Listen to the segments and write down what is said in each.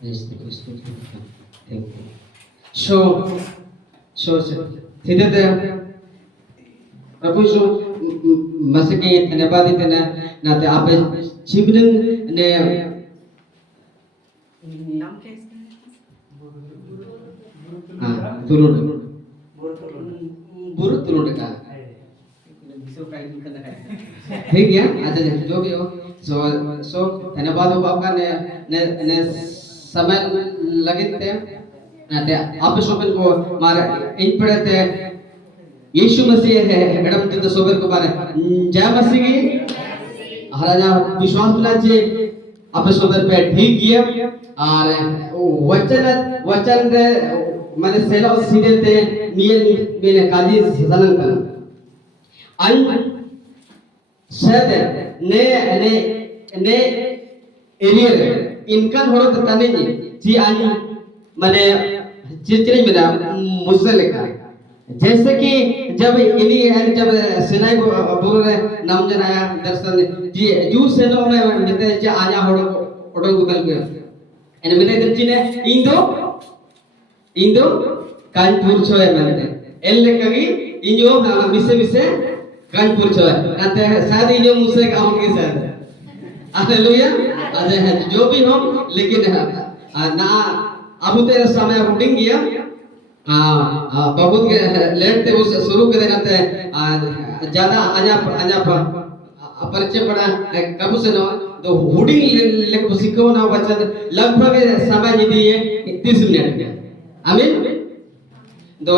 Yes, thank you. So, tidak प्रभु यीशु मसीह के धन्यवाद देते ना नाते आप जीवन ने नाम क्या है इसका? तुरुड़ बुरु तुरुड़ का ठीक है अच्छा जो भी हो सो धन्यवाद हो आपका ने ने समय लगे थे नाते आप शोभन को मारे इन पढ़े थे यीशु मसीह है गडम जित सोबर को बारे जय मसीह की हराजा विश्वास मिला जे आप सोबर पे ठीक किया और वचन वचन दे मैंने सेलो सीधे थे मियल मैंने काजी सनन कर अन सद ने ने ने एरियर इनका होरो तने जी अन मैंने चिचरे मेरा मुझसे लिखा जैसे कि जब जब सेनाई को बोल रहे नाम जनाया दर्शन जी जू सेनो में मिते जे आजा होड़ो ओडो गुगल के एने मिते दर्जिने इंदो कानपुर छोय मनते एल्ले कगी इंजो मिसे मिसे कानपुर छोय नाते शायद इंजो मुसे काम के शायद हालेलुया अरे जो भी हो लेकिन ना अब तेरे समय हुडिंग गया बहुत लेट थे उस शुरू कर देना थे ज्यादा आजा आजा परिचय पड़ा कब से ना तो हुडी लेक सिखो ना बच्चा लगभग समय दिए 30 मिनट के आमीन तो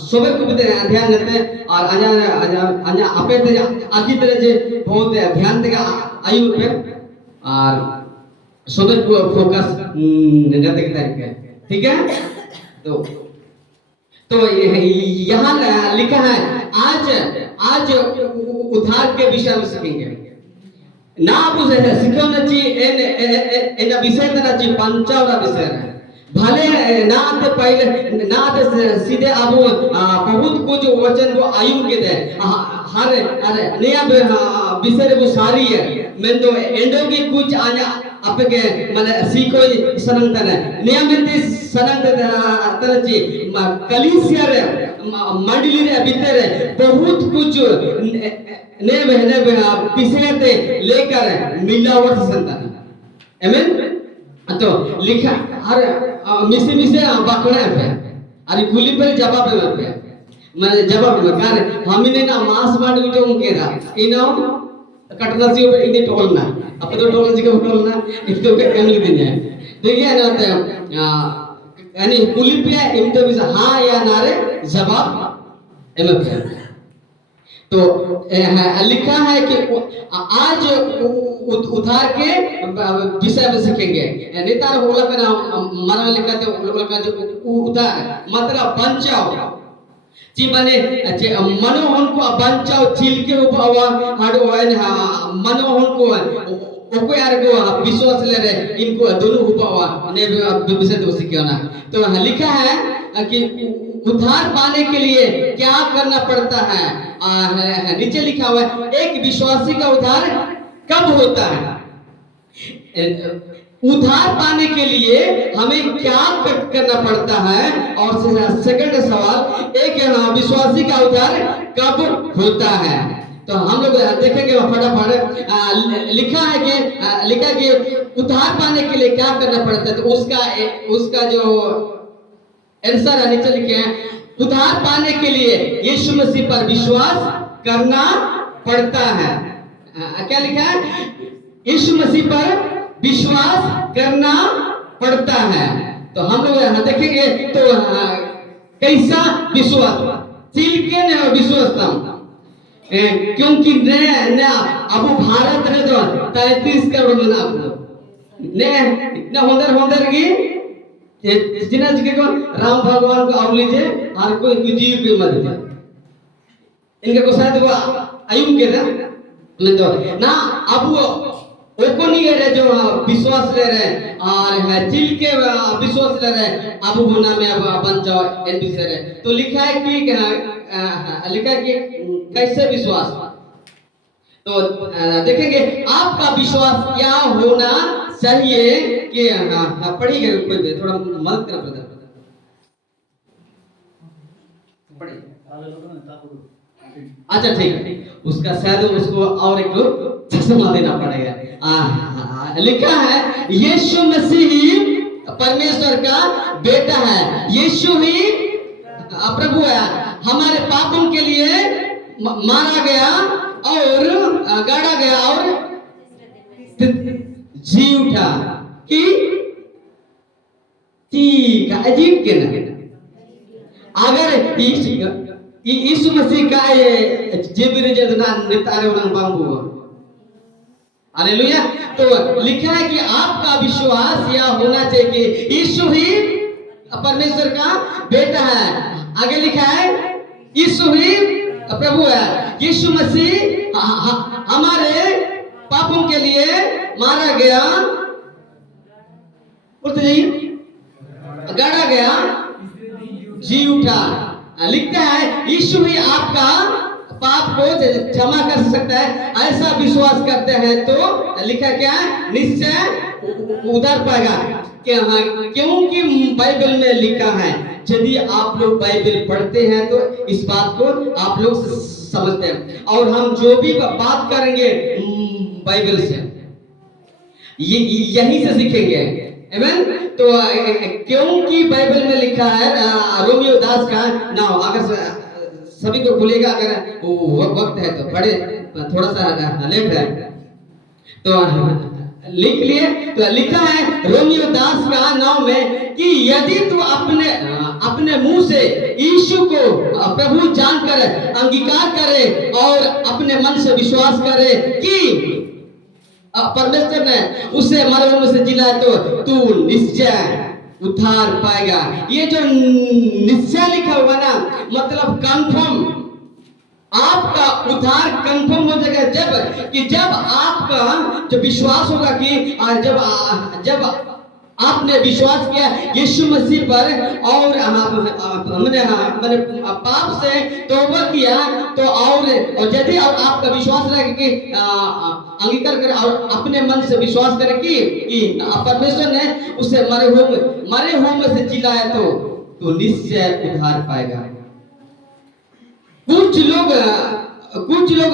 सुबह को भी ध्यान देते और आजा आजा आजा अपे थे आखी तरह जे बहुत ध्यान देगा आयु पे और सुबह को फोकस देते के ठीक है तो यहाँ लिखा है आज उद्धार के विषय में सीखेंगे ना आप सीखो ना चाहिए इन विषय ना चाहिए पंचावरा विषय है भले ना आते पहले ना आते सीधे अब बहुत कुछ वचन को आयु के दे हर अरे नया विषय वो सारी है मैं तो एंडो की कुछ आने आपके माने सीखो सनंत है नियमित सनंत तरह जी कलीसिया रे मंडली रे भीतर बहुत कुछ ने बहने पिछले ते लेकर मिलावट संतान आमीन तो लिखा हर मिसे मिसे बाकड़े पे अरे कुली पर जवाब पे माने जवाब में कारण हमने ना मास बांट के जो केरा इनो कटना सी पे इने टोलना अब तो टोलना जी को टोलना इसको के कमी दिन है तो ये ना यानी कुली पे इनके भी हां या ना रे जवाब एम तो लिखा है कि आज उद्धार के विषय में सीखेंगे नेता होला पे मरा लिखा थे लोग जो उद्धार मतलब बचाओ जी माने जे मनोहन को बचाओ चिल के उपावा हाडो मनोहन को ओको यार को विश्वास ले रे इनको दोनों उपावा ने विषय तो सीखियो ना तो लिखा है कि उद्धार पाने के लिए क्या करना पड़ता है नीचे लिखा हुआ है एक विश्वासी का उद्धार कब होता है उद्धार पाने के लिए हमें क्या करना पड़ता है और सेकंड सवाल एक विश्वासी का उद्धार कब होता है तो हम लोग देखेंगे फटाफट लिखा है कि उद्धार पाने के लिए क्या करना पड़ता है तो उसका जो आंसर नीचे लिखे हैं उद्धार पाने के लिए यीशु मसीह पर विश्वास करना पड़ता है क्या लिखा है यीशु मसीह पर विश्वास करना पड़ता है तो हम लोग यहाँ देखेंगे तो कैसा विश्वास चिल के ने विश्वास था क्योंकि ने अब भारत ने जो 33 करोड़ मना ने इतना होंदर की जिना जी को राम भगवान को अब लीजिए और कोई जीव पे मत जाए इनके को शायद वो आयुम के ना तो ना अब वो नहीं रहे जो विश्वास ले रहे और चिल के विश्वास ले रहे अब वो नाम में अब बन जाओ एनबी से रहे तो लिखा है कि कैसे विश्वास तो देखेंगे आपका विश्वास क्या होना चाहिए कि पढ़ी गई कोई थोड़ा मदद कर ब्रदर पढ़ी। अच्छा ठीक है, उसका शायद उसको और एक चश्मा देना पड़ेगा। लिखा है यीशु मसीह परमेश्वर का बेटा है, यीशु ही प्रभु है, हमारे पापों के लिए मारा गया और गाड़ा गया और जी उठा कि ठीक है। अजीब के ना अगर यीशु मसीह का ये जीवित जदना नितारे उनन बांबू हालेलुया। तो लिखा है कि आपका विश्वास यह होना चाहिए कि यीशु ही परमेश्वर का बेटा है। आगे लिखा है यीशु ही प्रभु है, यीशु मसीह हमारे पापों के लिए मारा गया, बोलते जाइए, गाड़ा गया, जी उठा। लिखता है यीशु ही आपका पाप को क्षमा कर सकता है, ऐसा विश्वास करते हैं तो लिखा क्या है, निश्चय उधार पाएगा। क्योंकि बाइबल में लिखा है, यदि आप लोग बाइबल पढ़ते हैं तो इस बात को आप लोग समझते हैं। और हम जो भी बात करेंगे बाइबल से यहीं से सीखेंगे, आमीन। तो क्योंकि बाइबल में लिखा है, रोमियो दास का नाम अगर सभी को खुलेगा, अगर वक्त है तो पढ़े, थोड़ा सा लेट है तो लिख लिए। तो लिखा है रोमियो दास का नाम में कि यदि तू अपने मुंह से यीशु को प्रभु जानकर अंगीकार करे और अपने मन से विश्वास करे कि परमेश्वर ने उसे मरे हुए में से जिलाया तो तू निश्चय उद्धार पाएगा। ये जो निश्चय लिखा हुआ ना, मतलब कंफर्म, आपका उद्धार कंफर्म हो जाएगा जब आपका जो विश्वास होगा कि जब आपने विश्वास किया यीशु मसीह पर और मैंने पाप से तौबा किया तो और यदि आपका विश्वास रहे कि अंगीकार करे और अपने मन से विश्वास करे कि परमेश्वर ने उसे मरे हुए में से जिलाया तो निश्चय उद्धार पाएगा। कुछ लोग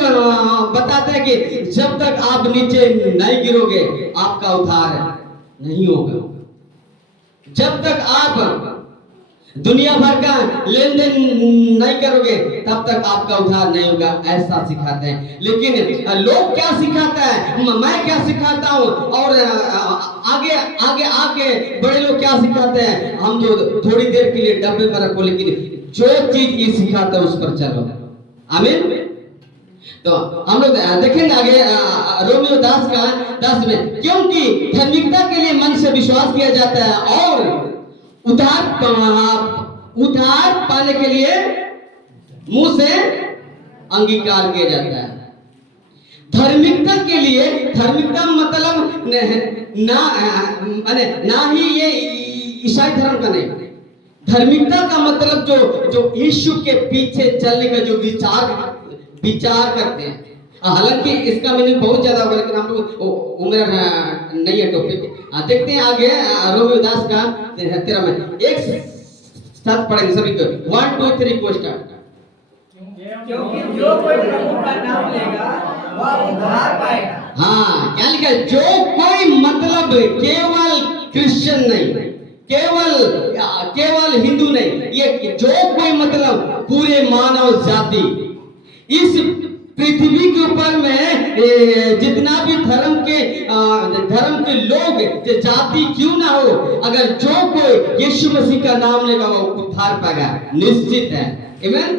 बताते हैं कि जब तक आप नीचे नहीं गिरोगे आपका उद्धार नहीं होगा, जब तक आप दुनिया भर का लेन देन नहीं करोगे तब तक आपका उद्धार नहीं होगा, ऐसा सिखाते हैं। लेकिन लोग क्या सिखाता है, मैं क्या सिखाता हूँ और आगे बड़े लोग क्या सिखाते हैं, हम तो थोड़ी देर के लिए डब्बे में रखो, लेकिन जो चीज ये सिखाता है उस पर चलो, आमीन। तो हम लोग देखेंगे आगे रोमियो दास का 10 में, क्योंकि धार्मिकता के लिए मन से विश्वास किया जाता है और उद्धार पाने के लिए मुंह से अंगीकार किया जाता है। धार्मिकता के लिए, धार्मिकता मतलब ना ही ये ईसाई धर्म का नहीं, धार्मिकता का मतलब जो यीशु के पीछे चलने का जो विचार करते हैं। हालांकि इसका मीनिंग बहुत ज्यादा होगा, लेकिन हम लोग उम्र नहीं है टॉपिक। देखते हैं आगे रोमियो दास का 13 में, एक साथ पढ़ेंगे सभी को, 1 2 3 को स्टार्ट। क्योंकि जो कोई प्रभु का नाम लेगा वह उद्धार पाएगा। हाँ, क्या लिखा है, जो कोई मतलब केवल क्रिश्चियन नहीं, केवल हिंदू नहीं, ये जो कोई मतलब पूरे मानव जाति, इस पृथ्वी के ऊपर में जितना भी धर्म के लोग जाति क्यों ना हो, अगर जो कोई यीशु मसीह का नाम लेगा वो उद्धार पाएगा, निश्चित है, आमीन।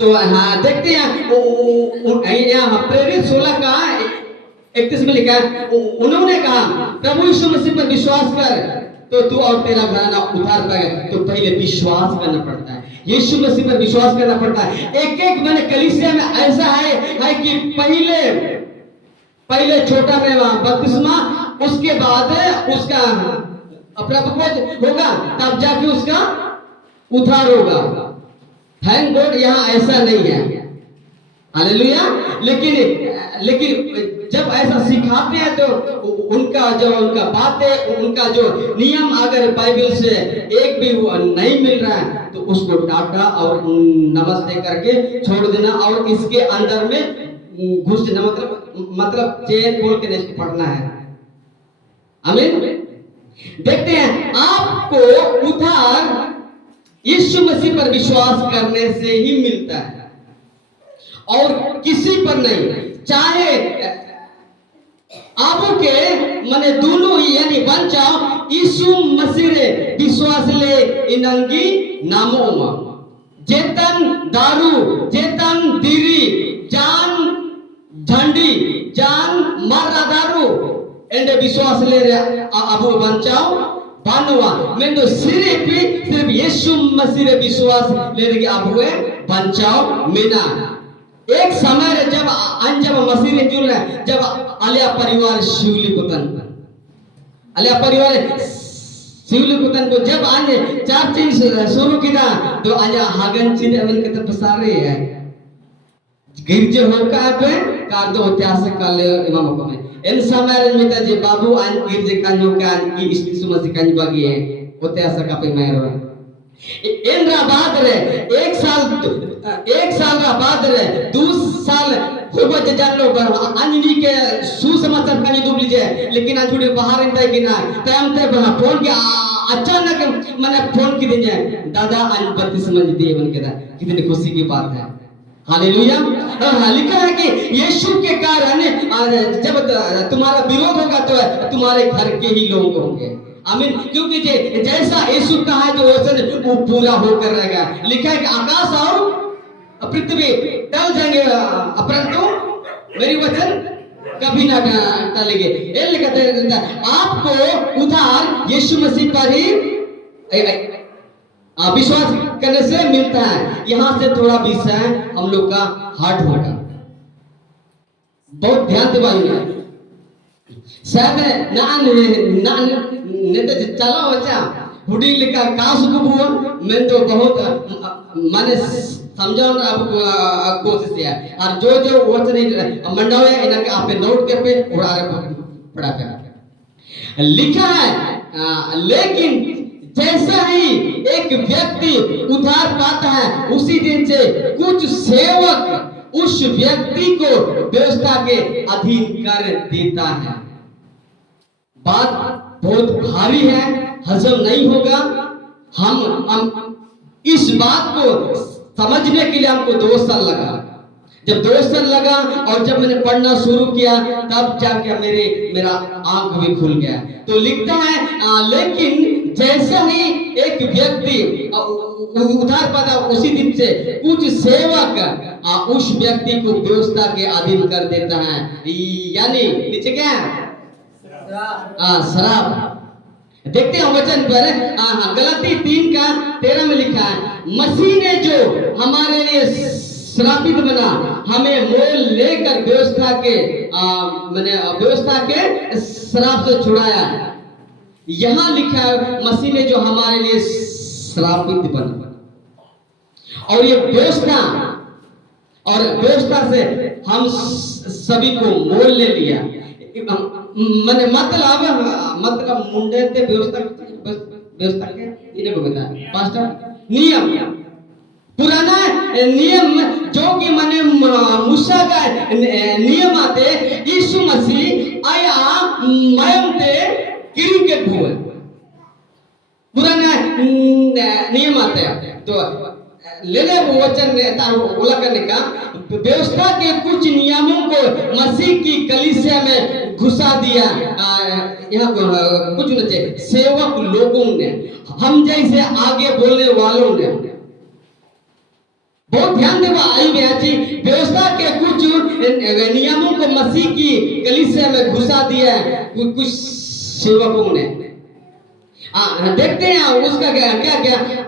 तो हाँ देखते हैं यहाँ प्रेरित 16 का 31 में लिखा है, उन्होंने कहा प्रभु यीशु मसीह पर विश्वास कर तो तू और तेरा घराना उद्धार पाएगा। तो पहले विश्वास करना पड़ता है, यीशु मसीह पर विश्वास करना पड़ता है। एक मैंने कलीसिया में ऐसा है कि पहले छोटा में बपतिस्मा, उसके बाद उसका प्रभुत्व होगा, तब जाके उसका उद्धार होगा। थैंक गॉड यहाँ ऐसा नहीं है, हालेलुया। लेकिन जब ऐसा सिखाते हैं तो उनका बातें, उनका जो नियम अगर बाइबल से एक भी वो नहीं मिल रहा है तो उसको डांटा और नमस्ते करके छोड़ देना और इसके अंदर में घुस जाना, मतलब चेन खोल के नहीं पढ़ना है। आमीन। देखते हैं आपको उद्धार यीशु मसीह पर विश्वास करने से ही मिलता है और किसी पर नहीं। चाहे आपो के मने दोनों ही यानी बन जाओ यीशु मसीह रे विश्वास ले इनंगी नामों में जेतन दारू, जेतन दीरी, जान झंडी, जान मर्रा दारू एंड विश्वास ले रे अबो बन जाओ बानुआ मैं तो सिर्फ यीशु मसीह रे विश्वास ले रे अबो बन जाओ मेना। एक समय जब मसीह ने जुल रहे जब आलिया परिवार शिवली पुतन को जब आने चार चीज शुरू किया तो आजा हागन चीज अवन के तो पसारे है गिरजे होका पे कार दो इतिहास काल इमाम को में इन समय में जे बाबू आन गिरजे कान्यो का की यीशु मसीह कान्यो बागी है इतिहास का पे मैं इन बाद रे एक साल बाद रे 2 साल होबो जे जान लो अंजनी के सुसमाचार कनी दुब लीजिए लेकिन आज जुड़े बाहर इंदा कि ना टाइम ते फोन के अचानक मैंने फोन की दिए दादा आज 32 समझ दिए बन के कितनी खुशी की बात है। हालेलुया। लिखा है कि यीशु के कारण जब तुम्हारा विरोध होगा तो तुम्हारे घर के ही लोग होंगे। आमीन। क्योंकि जैसा यीशु कहा है जो वचन वो पूरा होकर रहेगा। लिखा है कि आकाश और पृथ्वी टल जाएंगे परंतु मेरी वचन कभी ना टलेंगे। ये लिखा है आपको उद्धार यीशु मसीह पर ही विश्वास करने से मिलता है। यहाँ से थोड़ा विषय हम लोग का हार्ड होगा, बहुत ध्यान दिवाएंगे। शायद ना नेता चला बच्चा हुडी लिखा कास को बुआ मैं तो बहुत माने समझाओ ना अब कोशिश किया और जो वचन मंडावे इनके आप नोट कर पे उड़ा पड़ा पे लिखा है। लेकिन जैसा ही एक व्यक्ति उद्धार पाता है उसी दिन से कुछ सेवक उस व्यक्ति को व्यवस्था के अधीन कर देता है। बात बहुत भारी है, हजम नहीं होगा। हम इस बात को समझने के लिए हमको 2 साल लगा। जब 2 साल लगा और जब मैंने पढ़ना शुरू किया तब जाके मेरा आंख भी खुल गया। तो लिखता है लेकिन जैसा ही एक व्यक्ति उद्धार पाता उसी दिन से कुछ सेवक उस व्यक्ति को व्यवस्था के अधीन कर देता है। यानी नीचे क्या है शराब। देखते हैं वचन पर गलती 3:13 में लिखा है मसीह ने जो हमारे लिए श्रापित बना हमें मोल लेकर व्यवस्था के श्राप से छुड़ाया। यहाँ लिखा है मसीह ने जो हमारे लिए श्रापित बना और ये व्यवस्था से हम सभी को मोल ले लिया। मैंने मतलब मुंडे ते व्यवस्था के इन्हें को बता पास्टर नियम पुराना नियम जो कि माने मूसा का नियम आते यीशु मसीह आया मयम ते क्रिकेट हुए पुराना नियम आते तो ले ले वो वचन बोला करने का व्यवस्था के कुछ नियमों को मसीह की कलीसिया में घुसा दिया। यहाँ कुछ न चाहिए सेवक लोगों ने हम जैसे आगे बोलने वालों ने बहुत ध्यान देवा आई बेची व्यवस्था के कुछ नियमों को मसीह की कलीसिया में घुसा दिया कुछ सेवकों ने। देखते हैं उसका क्या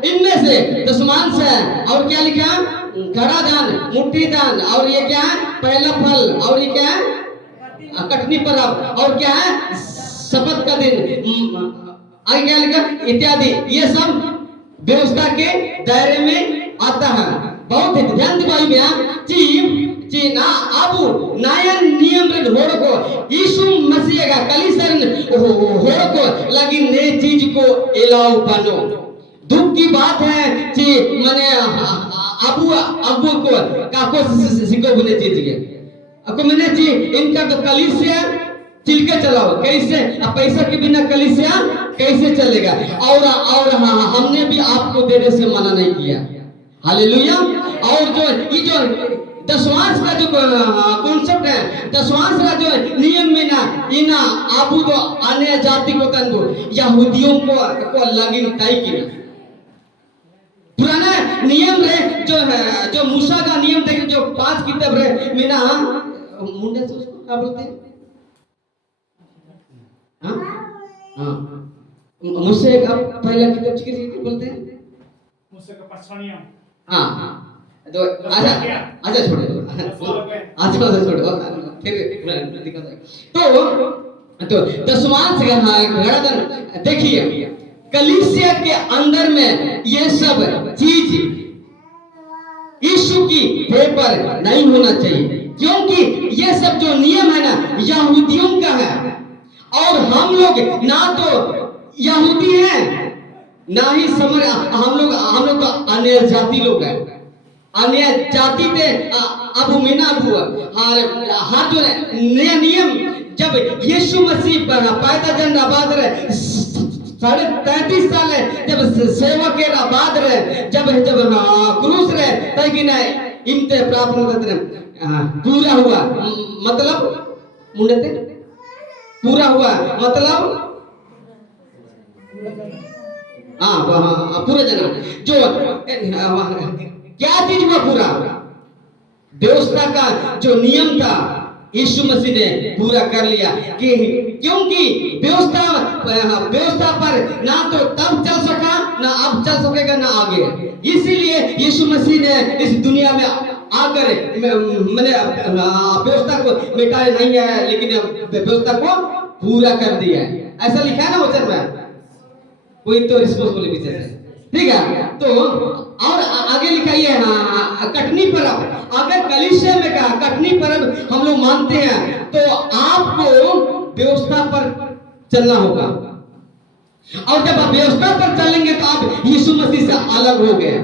इनमें से दशमांश है और क्या लिखा घड़ा दान मुट्ठी दान और ये क्या है पहला फल और ये क्या है कटनी पर्व और क्या है शपथ का दिन आगे क्या लिखा इत्यादि। ये सब व्यवस्था के दायरे में आता है। बहुत ध्यान दिवाई में ना अबु नया नियम रे होड़ को यीशु मसीह का कलीसिया होड़ को लगी नई चीज को एलाउ बनो। दुख की बात है कि मैंने अबु को काको सिको बने चीज के आपको मैंने जी इनका तो कलीसिया चिलके चलाओ कैसे, अब पैसा के बिना कलीसिया कैसे चलेगा। और हमने भी आपको देने से मना नहीं किया, हालेलुया। और जो ये जो दशवांश का जो कॉन्सेप्ट है, दशवांश का जो नियम में ना इना आबू तो अन्य जाति को तंगो यहूदियों को लगिन तय किया। पुराना नियम रे जो मूसा का नियम देखे जो 5 किताब रे में ना मुंडे से उसको क्या बोलते हैं, हाँ मूसा का पहला किताब किसे बोलते हैं, मूसा का पछानिया। हाँ तो अच्छा छोड़ दो, अच्छा छोड़ो फिर दिक्कत। तो दशवांश का गणतन देखिए, कलीसिया के अंदर में ये सब चीज यीशु की पेपर नहीं होना चाहिए, क्योंकि ये सब जो नियम है ना यहूदियों का है। और हम लोग ना तो यहूदी हैं ना ही हम लोग अन्य जाति लोग हैं। अन्य जाति पे अबू मीना अबू हर जो नया नियम जब यीशु मसीह पैदा जन बाद रहे 33.5 साल जब सेवा के बाद रहे जब क्रूस रहे तभी ना इनते प्राप्त होते पूरा हुआ, मतलब मुंडे पूरा हुआ मतलब पूरा जना जो क्या चीज हुआ पूरा, व्यवस्था का जो नियम था यीशु मसीह ने पूरा कर लिया। क्योंकि व्यवस्था पर ना तो तब चल सका ना अब चल सकेगा ना आगे, इसीलिए यीशु मसीह ने इस दुनिया में आकर मैंने व्यवस्था को मिटाया नहीं है लेकिन व्यवस्था को पूरा कर दिया है। ऐसा लिखा है ना वचन में, कोई तो रिस्पांसिबिलिटी पीछे से, ठीक है। तो और आगे लिखा ये कटनी पर्व, अगर कलीसिया में कहा कटनी पर्व हम लोग मानते हैं तो आपको व्यवस्था पर चलना होगा। और जब आप व्यवस्था पर चलेंगे तो आप यीशु मसीह से अलग हो गए।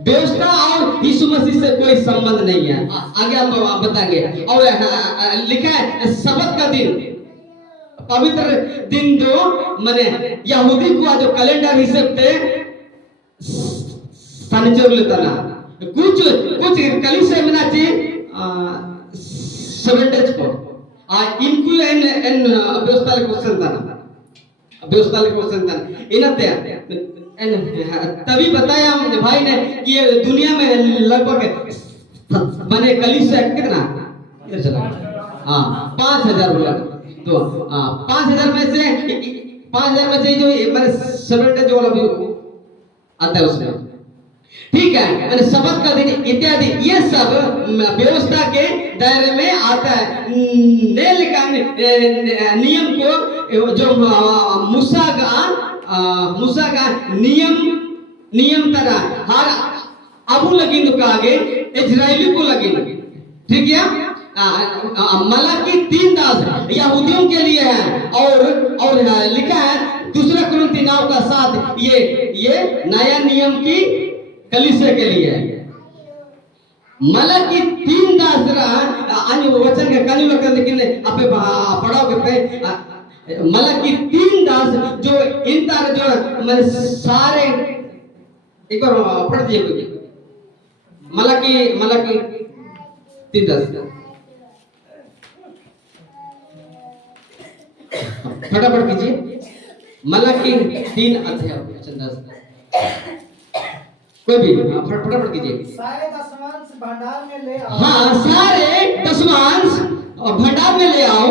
व्यवस्था और यीशु मसीह से कोई संबंध नहीं है, आगे हम बताएंगे। और लिखा है सबत का दिन, पवित्र दिन जो माने यहूदी को जो कैलेंडर हिसाब से सनिचर लेता ना कुछ कलीसिया में ना ची 7 डेज को इनको इन व्यवस्था के क्वेश्चन था इनते तभी बताया भाई ने कि ये दुनिया में लगभग माने कलीसिया कितना इधर चला 5000 बोला। तो 5000 में से जो मैंने 7 डेज वाला भी आता है उसमें, ठीक है। मैंने सबत का दिन इत्यादि ये सब व्यवस्था के दायरे में आता है। नेल का नियम को जो मूसा का नियम तरह हर अबू लगिन का आगे इजराइली को लगिन, ठीक है। मलाकी 3:10 यहूदियों के लिए है और लिखा है 2 कुरिन्थी 9:7 ये नया नियम की कलीसिया के लिए है। मलाकी 3:10 अन्य वचन के कानी लोग लेकिन आपे पढ़ाओगे पे मलाकी 3:10 जो इन तार जो मैंने सारे एक बार पढ़ दिए मलाकी 3:10 फटाफट कीजिए। मलाकी 3 अध्याय वचन 10 कोई भी फटाफट कीजिए। सारे दशमांश भंडार में ले आओ, हाँ सारे दशमांश भंडार में ले आओ,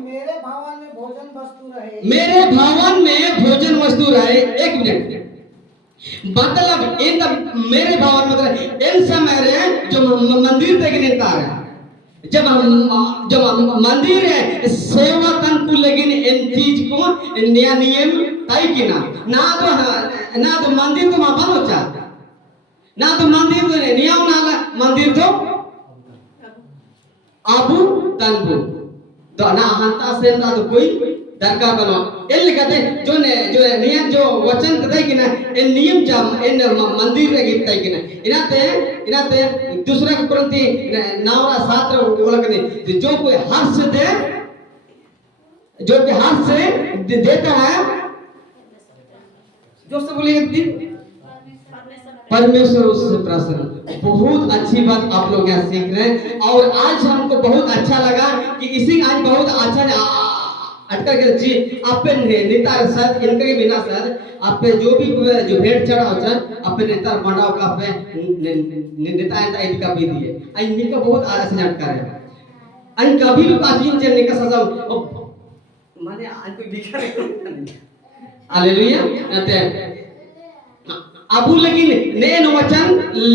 मेरे भवन में भोजन वस्तु रहे, मेरे भवन में भोजन वस्तु रहे। एक मिनट, मतलब इन मेरे भवन मतलब इन समय जो मंदिर देखने है जब मंदिर है सेवा तन को लेकिन इन चीज को नया नियम तय किया ना तो मंदिर तो वहां बनो चाहता ना तो मंदिर तो नियम ना मंदिर तो abu tanbu तो ना हंता से ना तो कोई दरकार बनो इन लिखते जो नियम जो वचन कथाई कि ना इन नियम जाम इन मंदिर रे गिरता कि ना इनाते दूसरा कुरंती नावरा सात्र बोला कि जो कोई हाथ से दे जो कि हाथ से देता है जो से बोले परमेश्वर उससे प्रसन्न। बहुत अच्छी बात आप लोग यहाँ सीख रहे हैं और आज हमको बहुत अच्छा लगा कि इसी आज बहुत अच्छा अटका के जी आप पे नेता सर इनके बिना सर आप पे जो भी जो भेंट चढ़ा हो सर आप पे नेता मंडाओ का पे नेता इनका भी दिए इनका बहुत अच्छा जानकार है अन कभी भी पाजीन चलने का सजा माने आज कोई लिखा नहीं हालेलुया अबू लेकिन नए वचन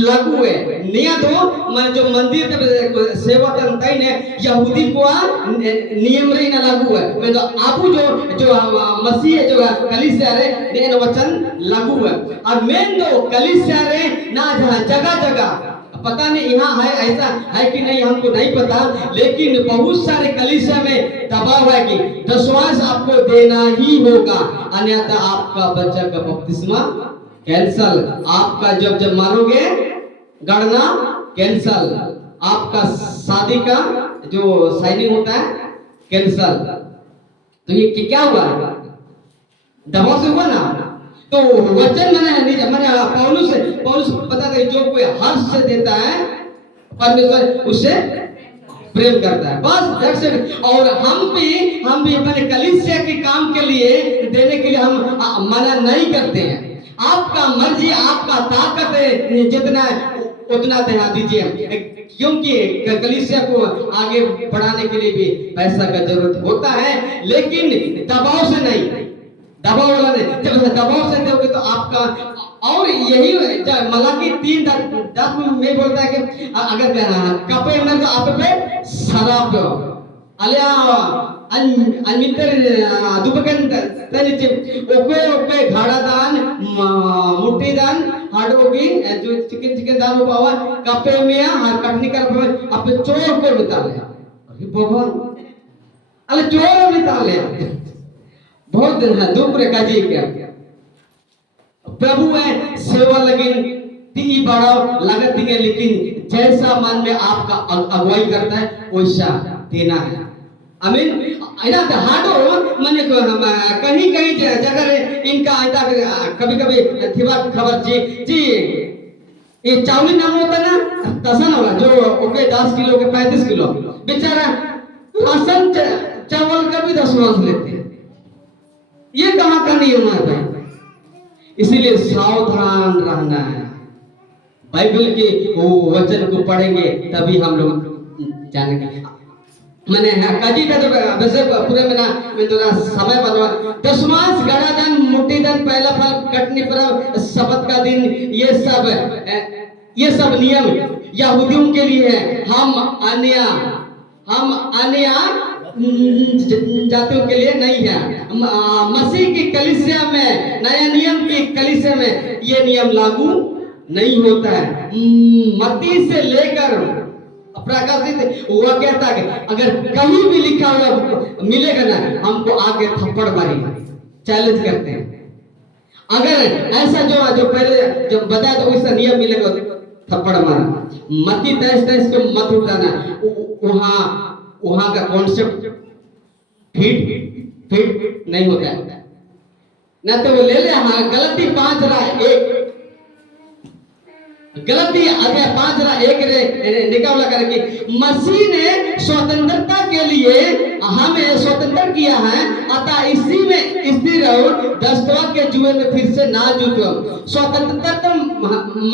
लागू है नया तो मैं जो मंदिर के सेवा करता ने यहूदी को नियम रे ना लागू है मैं तो अबू जो मसीह जो कलीसिया रे नए वचन लागू है और मेन तो कलीसिया रे ना जगह जगह पता नहीं यहाँ है ऐसा है कि नहीं हमको नहीं पता लेकिन बहुत सारे कलीसिया में दबाव है कि दशवांश आपको देना ही होगा अन्यथा आपका बच्चा का बपतिस्मा कैंसल आपका जब मारोगे गणना कैंसल आपका शादी का जो साइनिंग होता है कैंसल तो ये क्या हुआ दबाव से हुआ ना तो वचन मैंने पौलुस पता था जो कोई हर्ष से देता है परमेश्वर उससे प्रेम करता है बस दैट्स इट और हम भी अपने कलीसिया के काम के लिए देने के लिए हम मना नहीं करते हैं आपका मर्जी आपका ताकत जितना उतना दे दीजिए क्योंकि कलीसिया को आगे बढ़ाने के लिए भी पैसा का जरूरत होता है लेकिन दबाव से नहीं दबाव वाला नहीं जब दबाव से दोगे तो आपका और यही मलाकी 3:10 में बोलता है कि अगर कपे में तो आप पे शराब अलिया अन्मितर दुबकन तनिचे ओके घाड़ा दान मुट्ठी दान हाडोगी जो चिकन दान पावा कपे में हर कटनी कर आप चोर को बिता ले अरे भगवान अले चोर बिता ले बहुत दुख रे काजी क्या प्रभु है सेवा लगिन ती बड़ा लागत है लेकिन जैसा मन में आपका अगुवाई करता है वैसा देना है आमीन इना हाडो माने कहीं जगह रे इनका आइता कभी थिबा खबर जी ये चावली नाम होता ना तसा ना होला जो ओके 10 किलो के 35 किलो बेचारा राशन चावल का भी 10 मांग लेते हैं ये कहां का नियम है भाई इसीलिए सावधान रहना है बाइबल के वो वचन को पढ़ेंगे तभी हम लोग जानेंगे मैंने काजी का तो वैसे पूरे में तो समय बनवा दशमांश गणादान मुट्ठी दान पहला फल कटनी पर्व शबत का दिन ये सब नियम यहूदियों के लिए है हम अन्य जातियों के लिए नहीं है मसीह की कलीसिया में नया नियम की कलीसिया में ये नियम लागू नहीं होता है मत्ती से लेकर प्रकाशित हुआ कहता है अगर कहीं भी लिखा हुआ मिलेगा ना हमको आगे थप्पड़ मारेगा चैलेंज करते हैं अगर ऐसा जो पहले जब बताया तो वैसा नियम मिलेगा थप्पड़ मारना मत्ती 23 को मत उठाना वहां का कॉन्सेप्ट फिट नहीं होता है ना तो वो ले हाँ गलती 5:1 गलती अध्याय 5:1 रे निकाला करके मसीह ने स्वतंत्रता के लिए हमें स्वतंत्र किया है अतः इसी में स्थिर रहो दस्तवा के जुए में फिर से ना जुटो स्वतंत्रता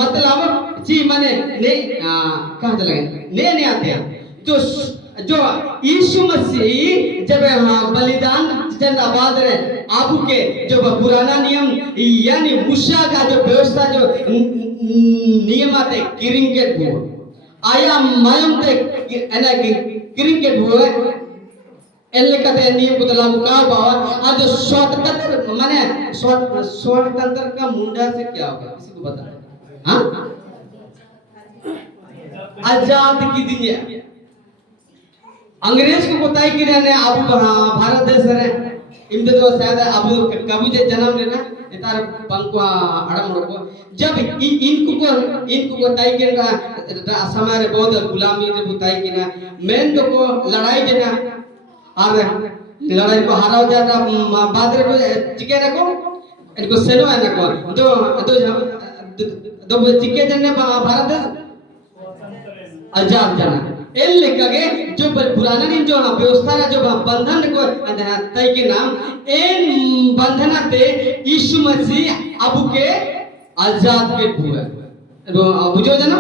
मतलब जी माने ने कहां चले ने आते हैं जो यीशु मसीह जब बलिदान जिंदाबाद रे आपू के जो पुराना नियम यानी मूसा का जो व्यवस्था जो नियम आते किरिंकेट हो आया मायम ते एना किरिंकेट हो एले कहते नियम को लागू का बाबा आज जो स्वतंत्र माने स्वतंत्र का मुंडा से क्या होगा किसी को बता हां आजाद की दुनिया अंग्रेज को बताई कि रहने अब भारत देश रे इनके तो शायद अब कभी जे जन्म लेना इतार पंको अड़म रखो जब इनको बताई कि समय रे बहुत गुलामी रे बताई कि ना मेन तो को लड़ाई जना और लड़ाई को हाराओ जाता बाद रे को चिके रखो इनको सेनो है ना को दो चिके जने भारत देश आजाद जना एल लेके जो पुराना दिन जो व्यवस्था जो बंधन को तय के नाम इन बंधना ते यीशु मसीह अब के आजाद के हुए बुझो जना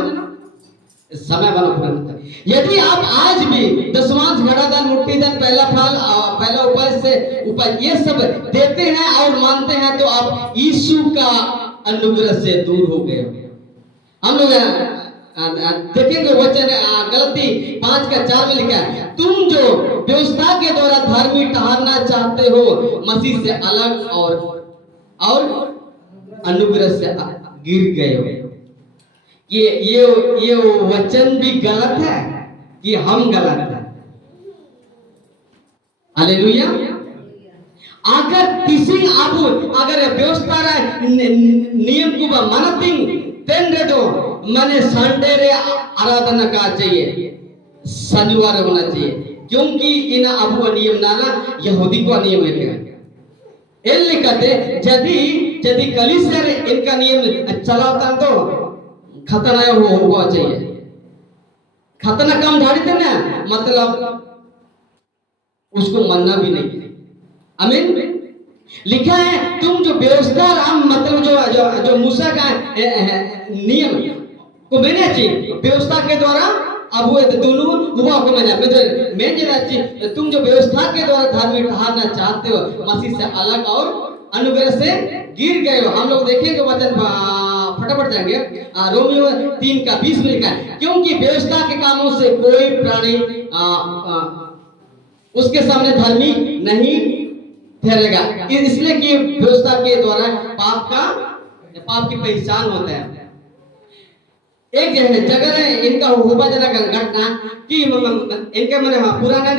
समय बना पूरा यदि आप आज भी दशमांश घड़ा दान मुट्ठी दान पहला फल पहला उपाय से उपाय ये सब देते हैं और मानते हैं तो आप यीशु का अनुग्रह से दूर हो गए हम लोग देखेंगे वचन गलती 5:4 में लिखा है तुम जो व्यवस्था के द्वारा धार्मिक ठहरना चाहते हो मसीह से अलग और अनुग्रह से गिर गए हो ये वचन भी गलत है कि हम गलत है हालेलुया अगर तीसरी आबू अगर व्यवस्था नियम को मानतिंग तेन रे दो मैंने संडे रे आराधना का चाहिए शनिवार होना चाहिए क्योंकि इन अबू नियम नाना यहूदी को नियम है एल लिखते यदि कलीसिया रे इनका नियम चलाता तो खतना होगा चाहिए खतना काम धाड़ते ना मतलब उसको मानना भी नहीं आमीन लिखा है तुम जो व्यवस्था मतलब जो मूसा का नियम को मैंने चाहिए व्यवस्था के द्वारा अब वो दोनों हुआ को मैं जरा चाहिए तुम जो व्यवस्था के द्वारा धार्मिक ठहरना चाहते हो मसीह से अलग और अनुग्रह से गिर गए हो हम लोग देखेंगे वचन फटाफट जाएंगे रोमियो 3:20 में लिखा है क्योंकि व्यवस्था के कामों से कोई प्राणी उसके सामने धार्मिक नहीं ठहरेगा इसलिए कि व्यवस्था के द्वारा पाप की पहचान होता है एक जगह है इनका हुआ जना घटना कि इनके मैंने पुराना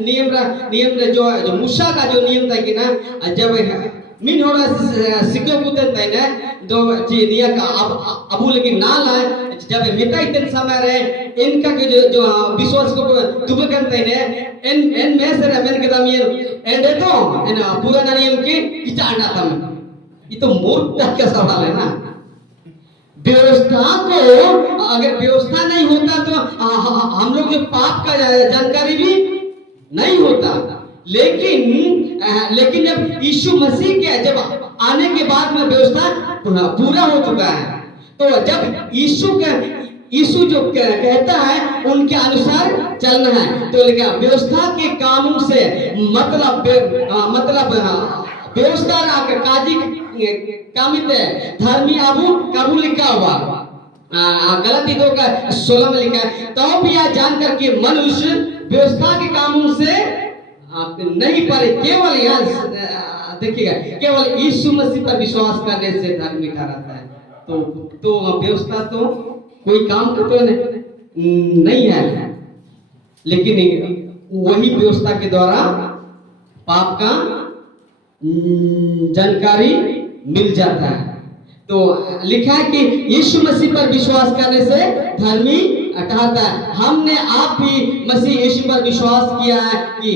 नियम जो मूसा का जो नियम था कि ना जब मीन होड़ा सिक्को कुतन था ना जो जी निया का अबू लेकिन ना लाए जब मिटा इतने समय रहे इनका के जो विश्वास को दुबे करते हैं इन में से रमेन के दामियन एंडे तो इन पुराना नियम के किचाना था ये तो मूर्खता का सवाल है ना व्यवस्था को अगर व्यवस्था नहीं होता तो हम लोग जो पाप का जानकारी भी नहीं होता लेकिन जब यीशु मसीह के जब आने के बाद में व्यवस्था पूरा हो चुका है तो जब यीशु जो कहता है उनके अनुसार चलना है तो लिखा व्यवस्था के कानून से मतलब व्यवस्था काजी कामित है धर्मी अबू कबू लिखा हुआ गलती 2:16 में लिखा है तो भी यह जानकर कि मनुष्य व्यवस्था के कानून से नहीं पर केवल यहाँ देखिएगा केवल यीशु मसीह पर विश्वास करने से धर्मी ठहराता है तो व्यवस्था तो कोई काम का तो नहीं है लेकिन वही व्यवस्था के द्वारा पाप का जानकारी मिल जाता है तो लिखा है कि यीशु मसीह पर विश्वास करने से धर्मी ठहरता है हमने आप भी मसीह यीशु पर विश्वास किया है कि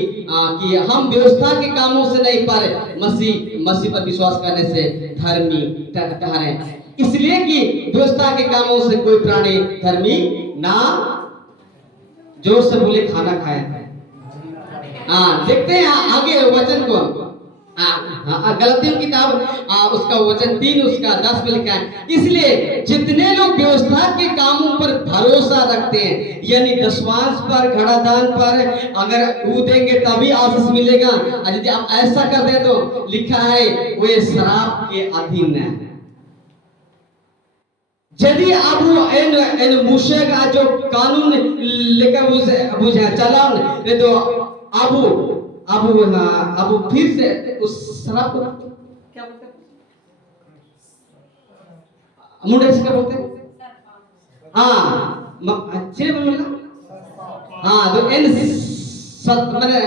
हम व्यवस्था के कामों से नहीं पर मसीह पर विश्वास करने से धर्मी ठहरे इसलिए कि व्यवस्था के कामों से कोई प्राणी धर्मी ना जोर से बोले खाना खाए देखते हैं आगे वचन को गलतियों की किताब उसका वचन 3 उसका 10 में लिखा है इसलिए जितने लोग व्यवस्था के कामों पर भरोसा रखते हैं यानी दशमांश पर घड़ा दान पर अगर वो देंगे तभी आशीष मिलेगा और यदि आप ऐसा कर दे तो लिखा है वे श्राप के अधीन है यदि आप इन मूसा का जो कानून लेकर बुझा चलान तो अब फिर से उस श्राप को क्या बोलते हैं मुंडे से क्या बोलते हैं अच्छे बोलना तो इन मैंने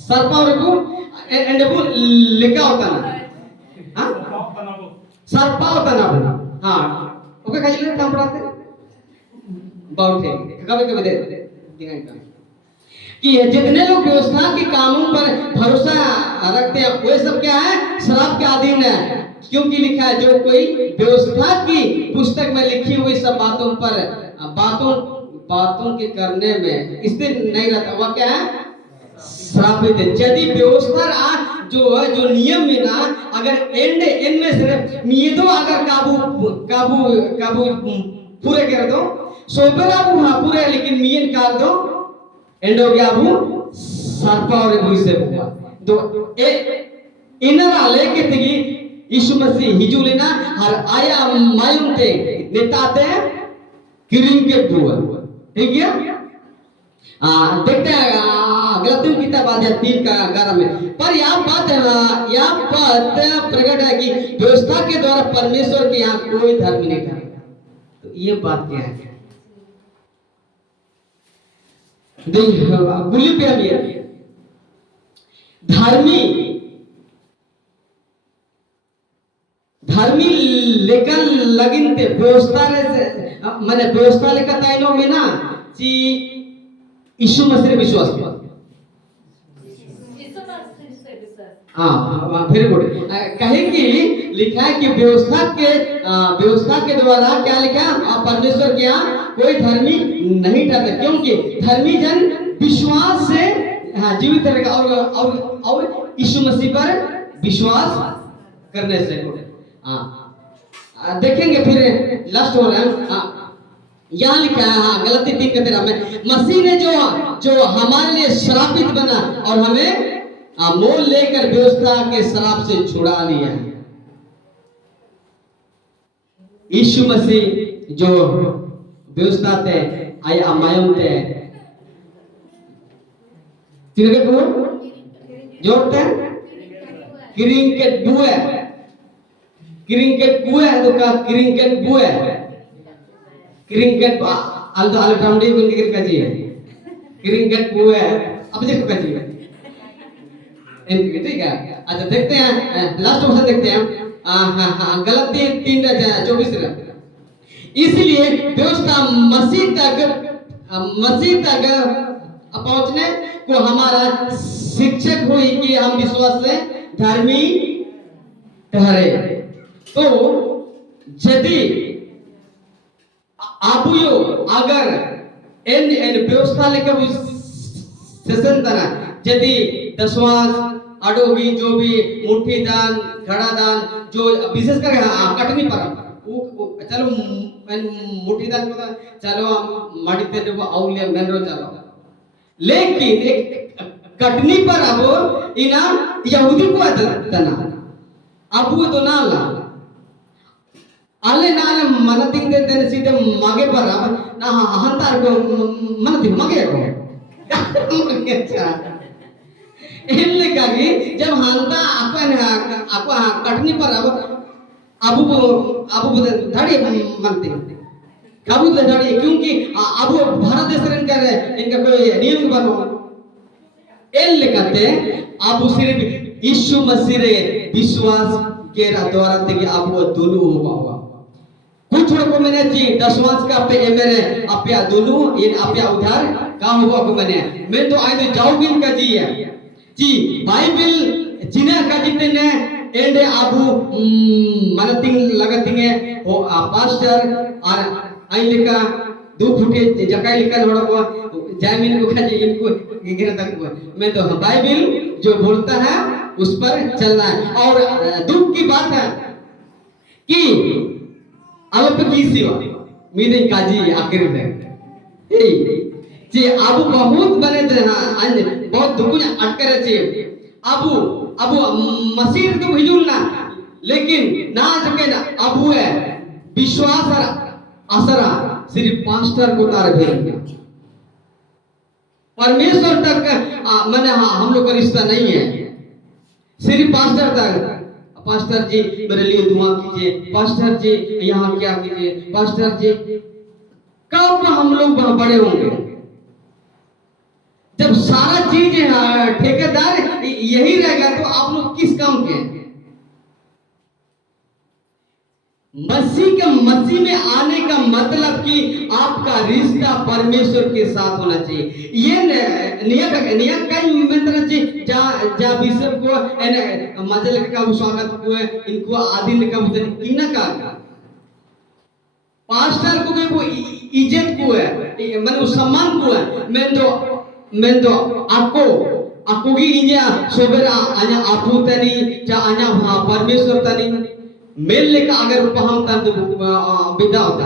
सर्पा और को एंड वो लिखा होता ना हाँ सर्पा होता ना हाँ ओके कहीं ले काम पढ़ाते बहुत है कभी कभी दे दिखाएंगे कि जितने लोग व्यवस्था के कानून पर भरोसा रखते हैं वे सब क्या है शराब के अधीन है क्योंकि लिखा है जो कोई व्यवस्था की पुस्तक में लिखी हुई सब बातों पर बातों के करने में स्थिर नहीं रहता वह क्या है श्रापित है। यदि व्यवस्था जो नियम में ना अगर एंड में सिर्फ नियतों अगर काबू पूरे कर दो सोबेरा पूरे लेकिन नियत कर दो एंड हो गया वो सर्पा और भूसे हुआ तो इनरा लेके तगी यीशु मसीह हिजुलेना हर आया मायुम ते नेताते किरिंग के बुआ ठीक है देखते हैं गलतियों की किताब आध्याय 3 का 11 में पर यह बात प्रकट है कि व्यवस्था के द्वारा परमेश्वर के यहाँ कोई धर्म नहीं था तो ये बात क्या है गुली पे हम ये धर्मी लेकर लगिन ते व्यवस्था मैंने व्यवस्था लेकर ताइनों में ना ची यीशु मसीह विश्वास किया हाँ फिर गुड कहे कि लिखा है कि व्यवस्था के द्वारा क्या लिखा है परमेश्वर के यहाँ कोई धर्मी नहीं ठहरता क्योंकि धर्मी जन विश्वास से हाँ जीवित रहेगा और यीशु मसीह पर विश्वास करने से हाँ देखेंगे फिर लास्ट हो रहा है यहाँ लिखा है हाँ गलती 3:13 में मसीह ने जो हमारे लिए श्रापित बना और हमें मोल लेकर व्यवस्था के श्राप से छुड़ा लिया है यीशु मसीह जो व्यवस्था थे आय अमायम थे तिरके को जोड़ते किरिंकेट बुए तो का किरिंकेट बुए किरिंकेट आलतो आलटाउंडी को निकल का जी किरिंकेट बुए अब देखो का जी ठीक है अच्छा देखते हैं लास्ट ऑप्शन देखते हैं गलती 3:24 इसलिए व्यवस्था मसीह तक पहुंचने को हमारा शिक्षक हुई कि हम विश्वास से धर्मी ठहरे तो यदि आबुयो अगर एन व्यवस्था लेकर सेशन तरह यदि दशवांश अडोगी जो भी मुट्ठी दान घड़ा दान जो विशेष कर कटनी पर चलो मुट्ठी दान को चलो माटी ते औलिया मेनरो चलो लेकिन एक कटनी पर अब इना यहूदी को तना अब वो तो ना ला आले ना मनतिंग दे देने सीधे मागे पर अब ना हंतार को मनतिंग मागे को अच्छा इनलिकागी जब हंता अपन कटनी पर अब धड़ी मनते काबू धड़ी क्योंकि अब भारत देश इनका कोई नियम बनो इनलिकाते अब सिर्फ यीशु मसीह रे विश्वास के द्वारा तक अब दोनों हुआ कुछ को मैंने जी दशवांश का पे मेरे अपया दोनों इन अपया उधार का हुआ को मैं तो आए तो जाऊंगी का जी है जी बाइबल जिना का जितने एंड आबू मनतिंग लगतिंगे ओ पास्टर और आई का 2 फुटे जकाई लिखा लोड़ा को जामिन को खाजे इनको गिरा तक मैं तो बाइबल जो बोलता है उस पर चलना है और दुख की बात है कि अब की सिवा मेरे काजी आखिर में जी आबू बहुत बने थे हाँ बहुत दुख अटकर चे अबू मसीह तो भिजुल ना लेकिन ना सके ना अबू है विश्वास और असरा सिर्फ पास्टर को तार भेज परमेश्वर तक मैंने हम लोग का रिश्ता नहीं है सिर्फ पास्टर तक पास्टर जी मेरे लिए दुआ कीजिए पास्टर जी यहाँ क्या कीजिए पास्टर जी कब हम लोग बड़े होंगे जब सारा चीज ठेकेदार यही रहेगा तो आप लोग किस काम के हैं? मसीह में आने का मतलब कि आपका रिश्ता परमेश्वर के साथ होना चाहिए। ये नियम का मंत्र चाहिए जा बिशप को मजल का स्वागत को इनको आदि ने का इनका पास्टर को वो इज्जत को है मतलब सम्मान को है मैं तो aku gi inya sobera anya apu tani cha anya परमेश्वर तनी मेल लेकर अगर पहम तन तो विदा होता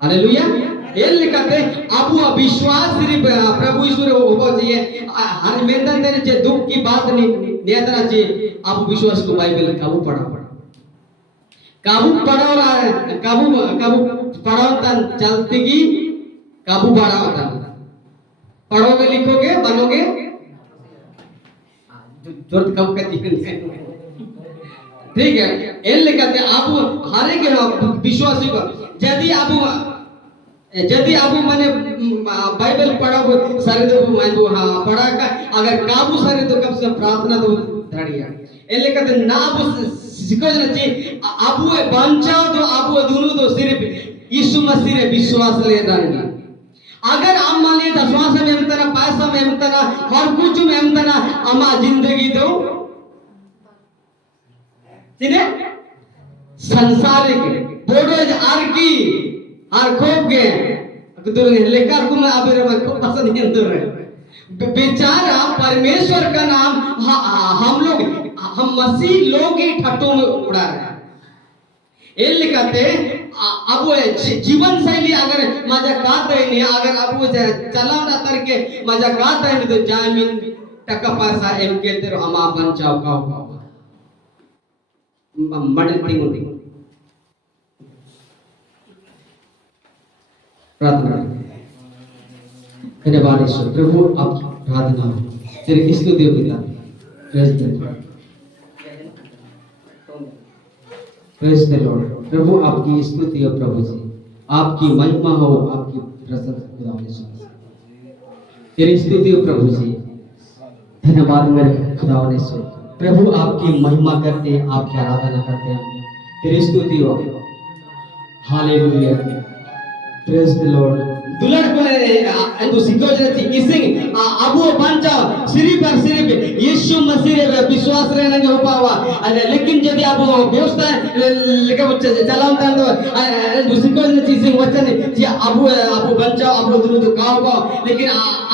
हालेलुया। ये लिखते अब वो विश्वास सिर्फ प्रभु ईश्वर होगा चाहिए हर मेंदन तेरे जे दुख की बात नहीं नियतना चाहिए। आप विश्वास को बाइबल काबू पढ़ो तन चलती की काबू बढ़ा होता पढ़ोगे लिखोगे बनोगे तुरंत कब कहती ठीक है। एल कहते आप हारे के विश्वासी को यदि आप माने बाइबल पढ़ो सारे तो पढ़ा का अगर काबू सारे तो कब से प्रार्थना तो धड़िया एल कहते ना आप सिखो ना चाहिए आप बचाओ तो आप दोनों तो सिर्फ यीशु मसीह रे विश्वास ले रहेंगे। अगर हम मान लिए दसवां में हमतना पैसा में हमतना हर कुछ में हमतना अमा जिंदगी दो तिने संसारिक बोडोज आरकी आर खोप के दुर लेकर को मैं अबे रे को पसंद नहीं तो रहे बेचारा परमेश्वर का नाम हम मसीह लोग ही ठट्टों में उड़ा रहे हैं। ये लिखते अब जीवन शैली अगर मजा गाते नहीं अगर अब चलाना करके मजा गाते नहीं तो जामिन टका पैसा एम के तेरे अमा बन जाओ का मडल तिंगुंडी प्रार्थना धन्यवाद ईश्वर प्रभु आपकी प्रार्थना तेरे स्तुति हो पिता प्रेज द लॉर्ड। प्रभु आपकी स्तुति हो प्रभु जी आपकी महिमा हो आपकी प्रशंसा खुदा यीशु तेरी स्तुति हो प्रभु जी धन्यवाद मेरे खुदा यीशु प्रभु आपकी महिमा करते हैं आपकी आराधना करते हैं तेरी स्तुति हो हालेलुया प्रेज द लॉर्ड। दुलड़ को तो सिखो जैसे किसिंग अबू बंचा सिर्फ यीशु मसीह रे विश्वास रहने के उपावा लेकिन यदि आप व्यवस्था लेके बच्चे चलाओ तो सिखो जैसे चीजें वचन जी अबू बंचा अबू दुनु तो काओ लेकिन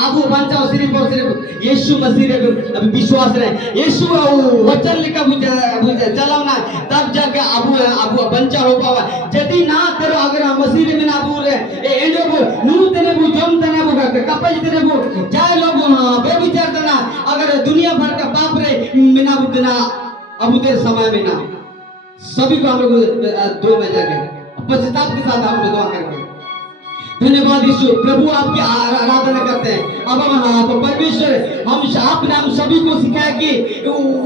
अबू बंचा सिर्फ और सिर्फ यीशु मसीह रे विश्वास रहे यीशु वचन लेके चलाओ ना तब जाके अबू बंचा हो पावा यदि ना तेरो अगर मसीह में ना अबू रे एंडो नू तेरे वो जम तेरे वो कपज तेरे वो जाए लोग बेविचार तना अगर दुनिया भर का पाप रे बिना बुद्धना अब तेरे समय में ना सभी को हम लोग दो में जाके पश्चाताप के साथ हम लोग दुआ करेंगे। धन्यवाद यीशु प्रभु आपकी आराधना करते हैं। अब हम परमेश्वर आपने हम सभी को सिखाया कि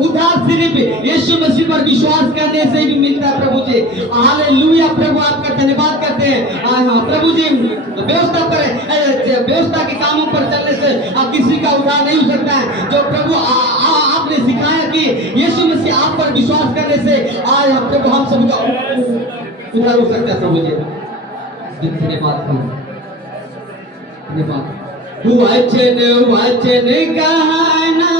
उद्धार सिर्फ यीशु मसीह पर विश्वास करने से भी मिलता है प्रभु जी हालेलुया। प्रभु आपका धन्यवाद करते हैं प्रभु जी व्यवस्था के कामों पर चलने से किसी का उद्धार नहीं हो सकता है। जो प्रभु आपने सिखाया कि यीशु मसीह आप पर विश्वास करने से आज प्रभु हम सभी का उद्धार हो सकता है प्रभु जी धन्यवाद वचन कहना